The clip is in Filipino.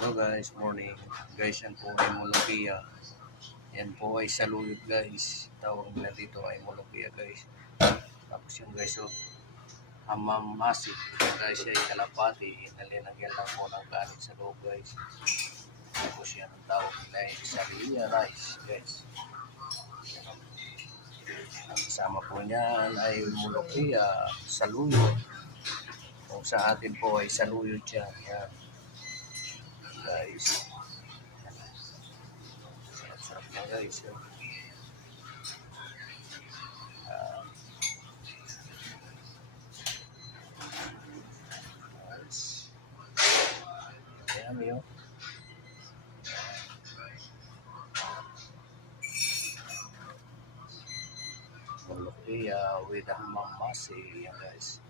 Hello guys, morning. Guys, yan po ay Molokia. Yan po ay saluyot guys. Tawag nila dito ay Molokia guys. Tapos yung guys, oh, hamamasi. Guys ay kalapati. Nalinagyan lang po ng kanin sa loob guys. Tapos yan ang tawag nila ay sariya rice guys. Ang kasama po niyan ay Molokia, saluyot. Kung sa atin po ay saluyot yan. Yan guys. Sarap na guys. Yummy, oh. Molokia with hamamasi, yan guys.